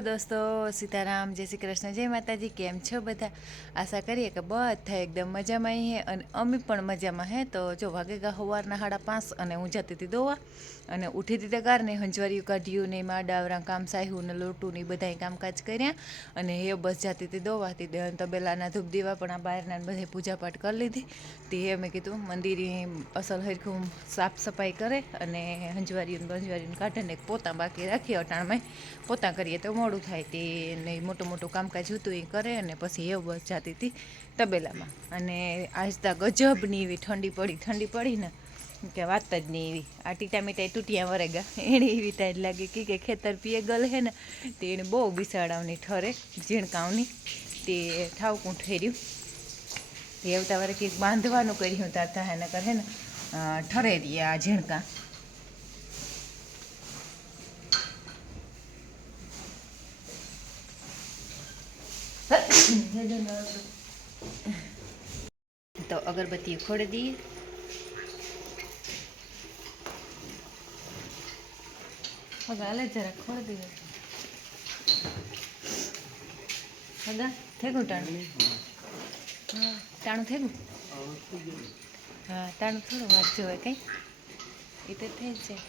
દોસ્તો, સીતારામ, જય શ્રી કૃષ્ણ, જય માતાજી, કેમ છો બધા? આશા કરીએ કે બધા એકદમ મજામાં હે અને અમે પણ મજામાં હે. તો જો વાગેગા સવારના સાડા પાંચ અને હું જતી હતી દોવા અને ઉઠી હતી તે કારણે હંજવારીયું કાઢ્યું ને માં ડાવરા કામ સાહ્યું ને લોટું ને બધાય કામકાજ કર્યા અને એ બસ જતી હતી દોવાથી દે તબેલાના ધૂપ દીવા, પણ આ બહારના બધે પૂજાપાઠ કરી લીધી. તે મેં કીધું મંદિરે અસલ હરખું સાફ સફાઈ કરે અને હંજવારીયું બંજવારીયું કાઢે ને પોતા બાકી રાખીએ અટાણમાં. પોતા કરીએ તો મોડું થાય તે ને મોટું મોટું કામકાજ હતું એ કરે અને પછી એ બસ જાતી હતી તબેલામાં. અને આજતા ગજબની એવી ઠંડી પડી ઠંડી પડી ને કે વાત જ નહીં એવી. આ ટીટા મીટા તૂટિયા વરેગા એને એવી ટાઈટ લાગે કે ખેતર પીએ ગલ હે ને તે એને બહુ બિસાડાવની ઠરે, ઝીણકાવની. તે ઠાવકું ઠેર્યું. તે આવતા વરે કંઈક બાંધવાનું કર્યું તાતા એને કરે ને ઠરે રહી આ ઝીણકા. તો અગરબત્તી ખોડી દઈએ હાલે જરા ખોડી દઈએ હગા થેગું ટાણું? હા, ટાણું થેગું? હા, ટાણું થોડું વાંચ્યું જોવે કંઈ? એ તો થઈ જ જાય.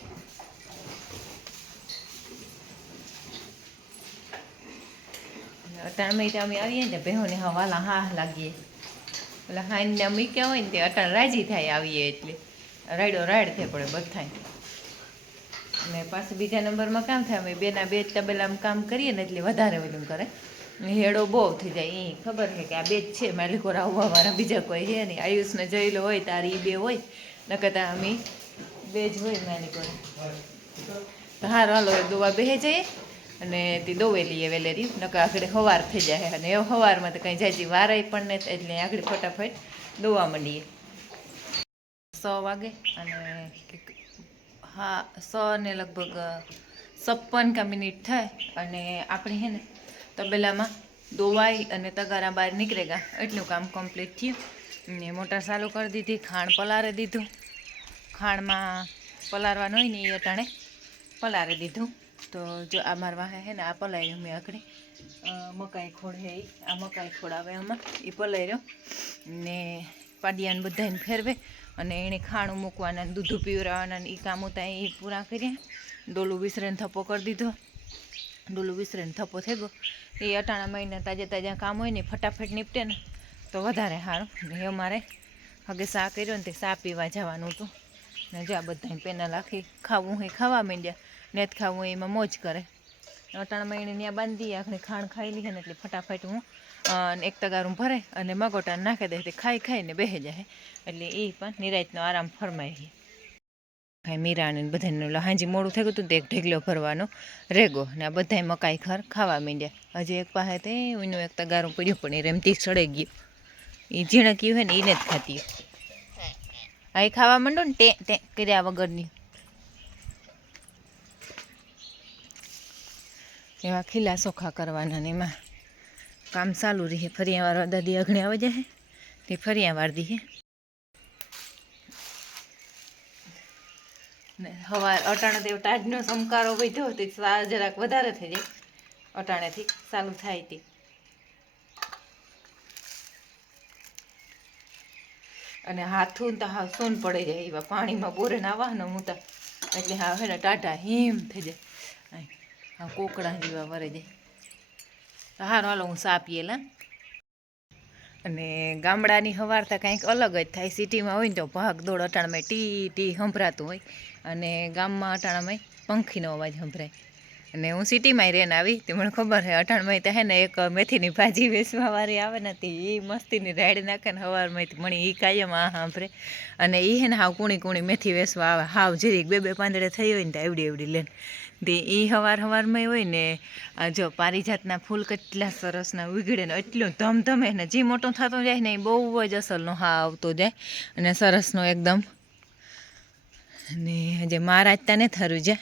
અટાણમાં અમે આવીએ ને બેહોને હવાલા હા લાગીએ. એટલે હાઈને અમે ક્યાં હોય ને તે અટાણ રાજી થાય આવીએ એટલે. રાયડો રાયડ થાય પડે બધાય. અને પાછું બીજા નંબરમાં કામ થાય, અમે બેના બે જ તબેલામાં કામ કરીએ ને એટલે વધારે ઓલું કરે. હેડો બહુ થઈ જાય એ ખબર છે કે આ બે જ છે, માલિકો આવવાવાળા બીજા કોઈ છે નહીં. આયુષને જયેલો હોય, તારી બે હોય નકતા અમે બે જ હોય માલિકો હારો, હાલો, દુવા બે જઈએ. અને તે દોવેલી એ વેલેરી, નકર આગળ હવાર થઈ જાય અને એ હવારમાં તો કંઈ જાજી વારાય પણ ને એટલે આગળ ફટાફટ દોવા માંડીએ. સો વાગે અને હા, સો ને લગભગ છપ્પન કા મિનિટ થાય અને આપણે હે ને તબેલામાં દોવાઈ અને તગારા બહાર નીકળેગા એટલું કામ કમ્પ્લીટ થયું. ને મોટર ચાલુ કરી દીધી ખાણ પલારે દીધું. ખાણમાં પલારવાનું હોય ને એ અટાણે પલારી દીધું. તો જો આ મારવા હે ને આ પલાર્યું મેં આકડી મકાઈ ખોળ હે. આ મકાઈ ખોળ આવે આમાં. એ પલાર્યો ને પાડિયાને બધાને ફેરવે અને એણે ખાણું મૂકવાના, દૂધ પીવરાવાના એ કામ ત્યાં એ પૂરા કર્યા. ડોલું વિસરેને થપ્પો કરી દીધો. ડોલું વિસરેને થપ્પો થઈ ગયો. એ અટાણા મહિના તાજે તાજા કામ હોય ને ફટાફટ નીપટે ને તો વધારે સારું. ને અમારે હગે સા કર્યો ને તે સા પીવા જવાનું હતું. ને જો આ બધાને પેના લાખી ખાવું હોય ખાવા માંડ્યા. ને જ ખાવું હોય એમાં મોજ કરે. અટાણા મહિને ત્યાં બાંધી આખની ખાણ ખાઈ લીધે ને એટલે ફટાફટ હું એક તગારું ભરે અને મગોટા નાખી દે તે ખાઈ ખાઈને બેસી જાય. એટલે એ પણ નિરાયતનો આરામ ફરમાઈ કાંઈ મીરાને બધાને હાજી મોડું થઈ ગયું હતું એક ઢેગલો ભરવાનો રેગો ને આ બધાય મકાઈ ખર ખાવા માંડ્યા. હજી એક પાસે તે, એનું એક તગારું પડ્યું પણ એ રેમતી સડે ગયું. એ ઝીણક્યું હોય ને એને જ ખાતી. આ એ ખાવા માંડો ને તે તે કર્યા વગરની. એવા ખીલા સોખા કરવાના ને એમાં કામ ચાલુ રહે. ફરિયા વાર દાદી અગણ્યા આવે જાય તે ફરિયા વાર દીએ ને હવાર અટાણે તે ટાઢનો સમકારો વધ્યો તે જરાક વધારે થઈ જાય. અટાણેથી ચાલુ થાય તે. અને હાથું તો હા સોન પડી જાય એવા. પાણીમાં બોરે નાવાનો હું તો એટલે હા હે ટાટા હિમ થઈ જાય. કોકડા જેવા વરે જાય હારો, હાલો હું સા પીએલા અને ગામડાની હવાર તો કંઈક અલગ જ થાય. સિટીમાં હોય ને તો ભાગ દોડ અટાણામાં ટી ટી સંભળાતું હોય. અને ગામમાં અટાણામાં પંખીનો અવાજ સંભળાય. અને હું સિટીમાંય રેન આવી, તે મને ખબર છે, અઠાણમાં તો હે ને એક મેથીની ભાજી વેચવા વાળી આવે ને, તે એ મસ્તીની રાઈડ નાખે ને સવારમાં મને એ કાયમ આ સાંભળે અને એ હે ને હાવ કૂણી કૂણી મેથી વેચવા આવે, હાવ જરીક બે બે પાંદડે થઈ હોય ને તો એવડી એવડી લેન તે એ હવાર હવારમાં હોય ને જો પારિજાતના ફૂલ કેટલા સરસના ઉગડે ને એટલું ધમધમે ને, જે મોટો થતો જાય ને એ બહુ જ અસલનો હા આવતો જાય અને સરસનો એકદમ. ને જે મહારાજ તને થરું છે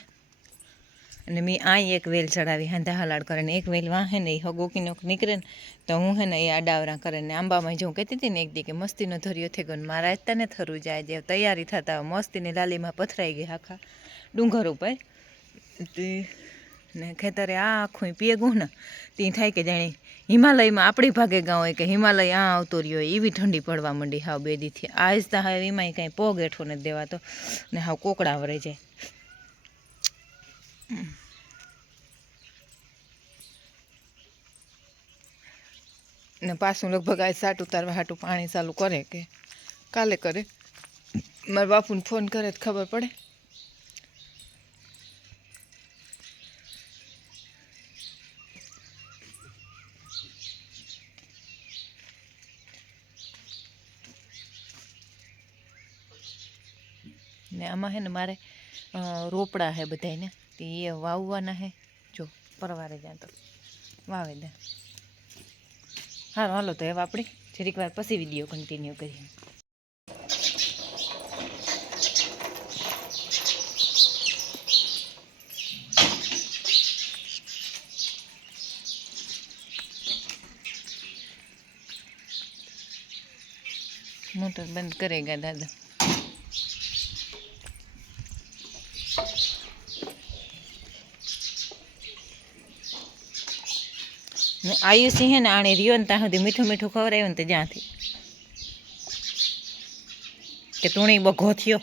અને મેં આ એક વેલ ચડાવી, હાંધા હલાડ કરે ને એક વેલ વાહે ને એ હગોકીનોક નીકળે ને તો હું હે ને એ આડાવરા કરે ને આંબામાં જો કહેતી હતી ને એક દી કે મસ્તીનો ધર્યો થઈ ગયો ને મારા તને થરું જાય જે તૈયારી થતા મસ્તીની લાલીમાં પથરાઈ ગઈ આખા ડુંગર ઉપર. તે ને ખેતરે આ આખું પીએગું ને ત્યાં થાય કે જાણે હિમાલયમાં આપણી ભાગે ગાઉં હોય કે હિમાલય આ આવતો રહ્યો હોય એવી ઠંડી પડવા માંડી હાવ બે દીથી. આજ તો હવે એમાંય કાંઈ પોગ હેઠો નથી દેવાતો ને હાવ કોકડા વરાઈ જાય. ને પાછું લગભગ આજ સાટ ઉતારવા હાટું પાણી ચાલુ કરે કે કાલે કરે. મારા બાપુને ફોન કરે તો ખબર પડે. ને આમાં હે ને મારે રોપડા હે બધાયને. તે એ વાવવાના હે? જો, પરવારે જ્યાં તો. વાવે દે. હારો હાલો તો એવા આપણે જરીક વાર પછી વીડિયો કન્ટિન્યુ કરીએ. મોટર બંધ કરેગા દાદા. આયુષી. હે ને આણે રહ્યો ને ત્યાં સુધી મીઠું મીઠું ખવડાવ્યું ને તે જ્યાંથી. કે તુણી બઘો થયો.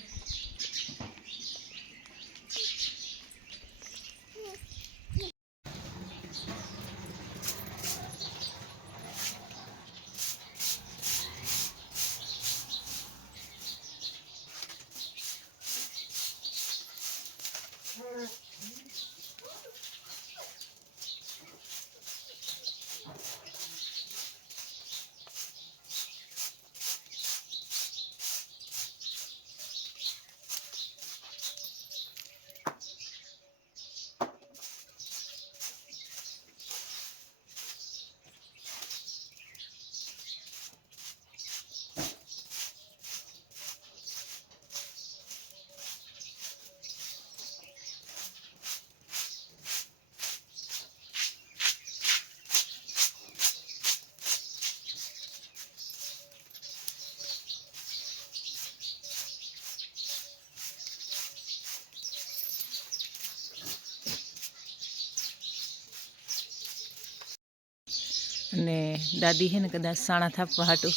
અને દાદી હે ને કદાચ સાણા થાપવા હાટું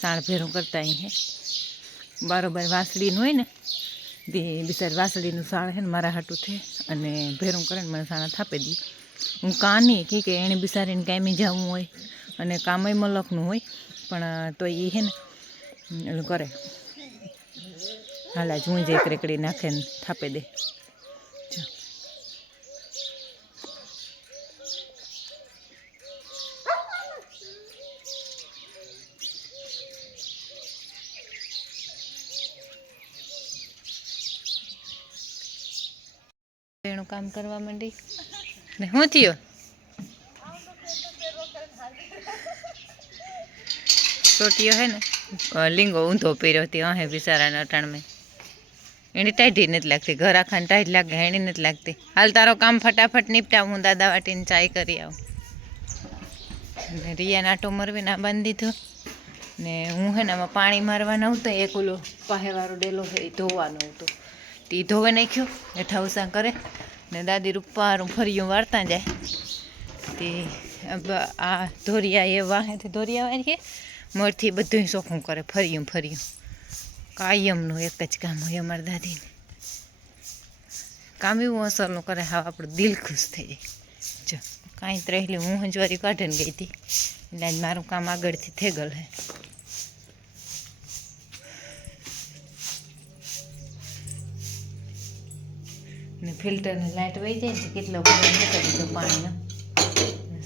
સાણ ભેરું કરતા અહીં હે. બારોબાર વાસળીનું હોય ને, તે બિચાર વાસળીનું સાણ હે ને મારા હાટું છે અને ભેરું કરે ને મને સાણા થાપી દી. હું કાની કે કે એણે બિચારીને કામે જવું હોય અને કામય મલકનું હોય, પણ તો એ હે ને એનું કરે. હાલા જ હું જે રેકડી નાખે ને થાપી દે. એનું કામ કરવા માંડી. ને શું થયો? ચોટીયો હે ને? લીંગો ઊંધો પહેર્યો હતી હે બિચારાના અટાણમે. એની ટાઈટી નથી લાગતી, ઘર આખાને ટાઈટ લાગે એની નથી લાગતી. હાલ તારો કામ ફટાફટ નિપટાવ, હું દાદા વાટીને ચાય કરી આવું. ને રિયાને આટો મરવીને આ બાંધી દીધો. ને હું હે ને આમાં પાણી મારવાનું હતું એક ઓલો પાહેવાળો ડેલો છે એ ધોવાનો હતો તે ધોવે નાખ્યો હેઠા ઉસા કરે. ને દાદી રૂપારું ફર્યું, વાળતા જાય. તે આ ધોરિયા એ વાહેથી ધોરિયા વાળીએ મળથી બધું ચોખ્ખું કરે, ફર્યું ફર્યું. કાયમનું એક જ કામ હોય અમારી દાદીને. કામ એવું અસરનું કરે હા આપણું દિલ ખુશ થઈ જાય. જો, કાંઈ જ રહેલી હું હંજવારી કાઢીને ગઈ હતી. એટલે આજ મારું કામ આગળથી થઈ ગયું હે. ને ફિલ્ટરને લાઇટ વહી જાય ને કેટલો દીધો પાણીનો.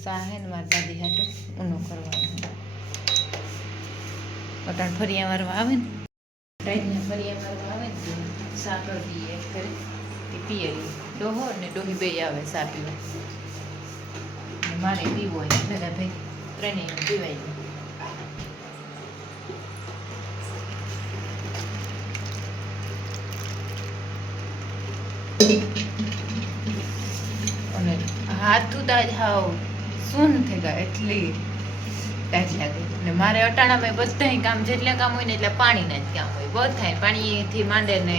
સાહે ને મારી દાદી હાટું ઊનો કરવાનો. અટાણ ફરિયા વારવા આવે ને? ટાઈટને ફરિયા વારવા આવે ને સાકર કરી દઈએ કરી તે પીએ. ડોહો ને ડોહી બે આવે સા પીવા મારે પીવો હોય ભેગા. ભાઈ ત્રણેય પીવાય. અને હાથું જ હાવ સૂન થઈ ગયા, એટલી ટાઈટ લાગે. અને મારે અટાણામાં બધાય કામ, જેટલા કામ હોય ને એટલે પાણીના જ કામ હોય. બધા પાણીથી માંડે ને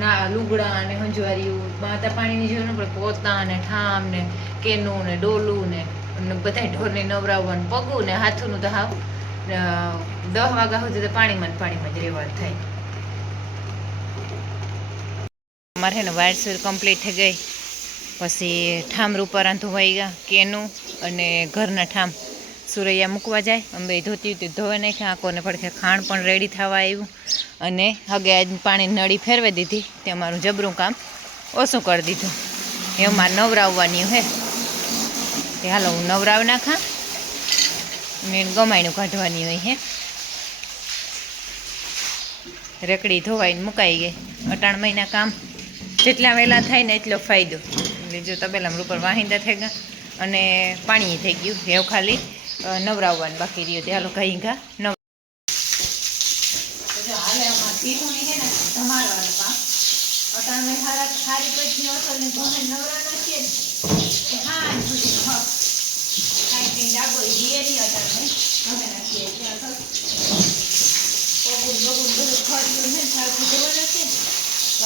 ના લુગડા ને હંજવારીયું માતા પાણીની જરૂર ન પોતા ને, ઠામ ને, કેનું ને, ડોલું ને, અને બધાય ઢોરને નવરાવવાનું. પગું ને હાથુંનું તો હાવ દહ વાગ્યા સુધી તો પાણીમાં પાણીમાં જ રહેવાનું થાય. અમારે છે ને વાયરસુર કમ્પ્લીટ થઈ ગઈ. પછી ઠામ રૂપારા ધોવાઈ ગયા, કેનું અને ઘરના ઠામ. સુરૈયા મૂકવા જાય, અમે ધોતી હતી ધોઈ નાખ્યા, આંકોને પડખે ખાણ પણ રેડી થવા આવ્યું અને હગે આજ પાણી નળી ફેરવી દીધી, તે અમારું જબરું કામ ઓછું કરી દીધું. એમાં નવરાવવાની હે. તે હાલો હું નવરાવ નાખા. મેં ગમાયનું કાઢવાની હોય હે. રેકડી ધોવાઈને મુકાઈ ગઈ. અટાણ મહિના કામ. જેટલા વહેલા થાય ને એટલો ફાયદો. એટલે જો તબેલામાં ઉપર વાહિંદા થઈ ગયા અને પાણી થઈ ગયું એવું ખાલી નવરાવવાનું બાકી રહ્યું તે હાલો કઈ ઘા નવ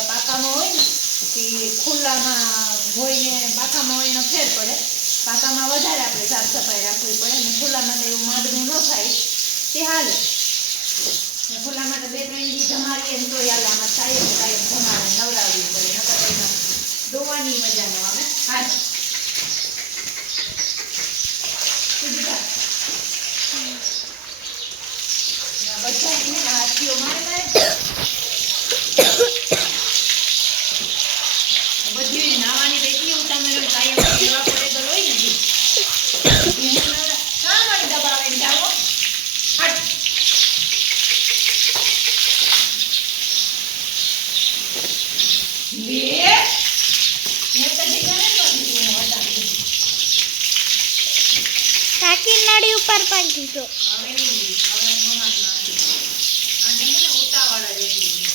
પાકામાં હોય ને તે ખુલ્લામાં હોય ને પાકામાં હોય એનો ફેર પડે. પાકામાં વધારે આપણે સાફ સફાઈ રાખવી પડે અને ખુલ્લામાં તો એવું માંદનું ન થાય. તે હાલે. ને ખુલ્લામાં તો બે ત્રણ દી ધમારીએ ને તો હાલે. આમાં કાયમ કાયમ જમાડે નવડાવવી પડે નકર એમાં ધોવાની મજા ન આવે. હાલ. બધા એને હાથીઓ મારે મારે બધી નાવાની તો એટલી ઉતામેળ હોય કાયમ એવા પડેગલ હોય ને જી. ભીનું નવરા- કાં મને દબાવે ને જાઓ? હટ. લે. મેં તો ઠેકાણે જ નથી દીધું હું હતા સુધી. કાકી નળી ઉપર પણ દીધો હવે નહીં દીધું. હવે હું હમણાં જ નાખી દઉં. અને છે ને ઉતાવળ જ એટલી છે.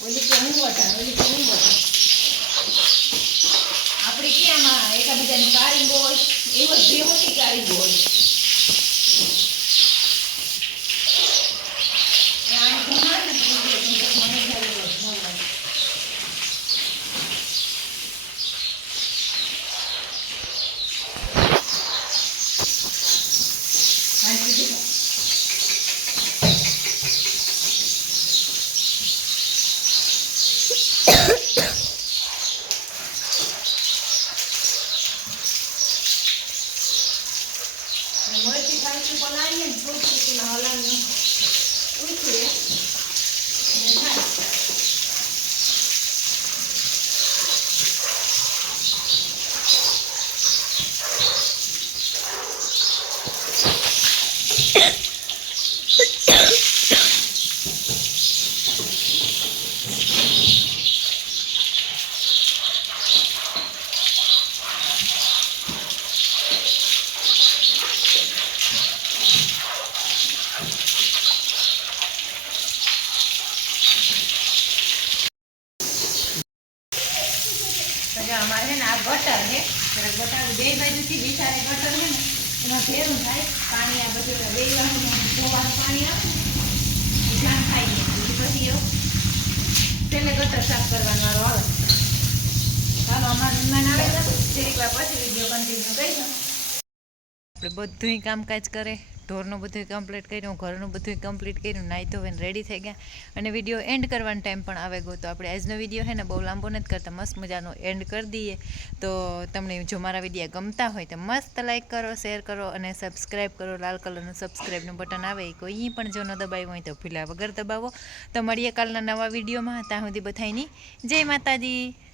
ઓલી કે હું વટાણ ઓલી કે હું વટાણ આપણે ક્યાંમાં એકાબીજાની કારી હોય એવો જ ભેહોની કારી હોય એ આને ઘણા ને પૂછે, પણ તો મને ખ્યાલ હોય, નવરા. હાલ સીધી જા. અને મળતી થાળી પલાળીએ ને થોડુંક પેલા હલાવીને ઉછળે અને થાય તો જો ગટર છે. ત્યારે ગટર બે બાજુથી બિચારે ગટર છે ને, એમાં ભેરું થાય, પાણી આ બધું વેવાનું ધોવાનું પાણી આવે ને, એ જામ થાય પછી એવું તેને ગટર સાફ કરવાનો મારો આવે. ચાલો અમારા મહેમાન આવે તો એક વાર પછી વીડિયો કન્ટિન્યુ કરીશું. આપણે બધુંય કામકાજ કરે. ઢોરનું બધું કમ્પ્લીટ કર્યું, ઘરનું બધું કમ્પ્લીટ કર્યું નાહી ધોઈને રેડી થઈ ગયા. અને વીડિયો એન્ડ કરવાનો ટાઈમ પણ આવે ગયો. તો આપણે આજનો વીડિયો છે ને બહુ લાંબો નથી કરતા, મસ્ત મજાનો એન્ડ કરી દઈએ. તો તમને જો મારા વીડિયો ગમતા હોય તો મસ્ત લાઇક કરો શેર કરો અને સબસ્ક્રાઈબ કરો. લાલ કલરનું સબસ્ક્રાઈબનું બટન આવે, એ કોઈ પણ જો ન દબાવ્યું હોય તો ભૂલ્યા વગર દબાવો. તો મળીએ કાલના નવા વિડીયોમાં ત્યાં સુધી બધાની જય માતાજી.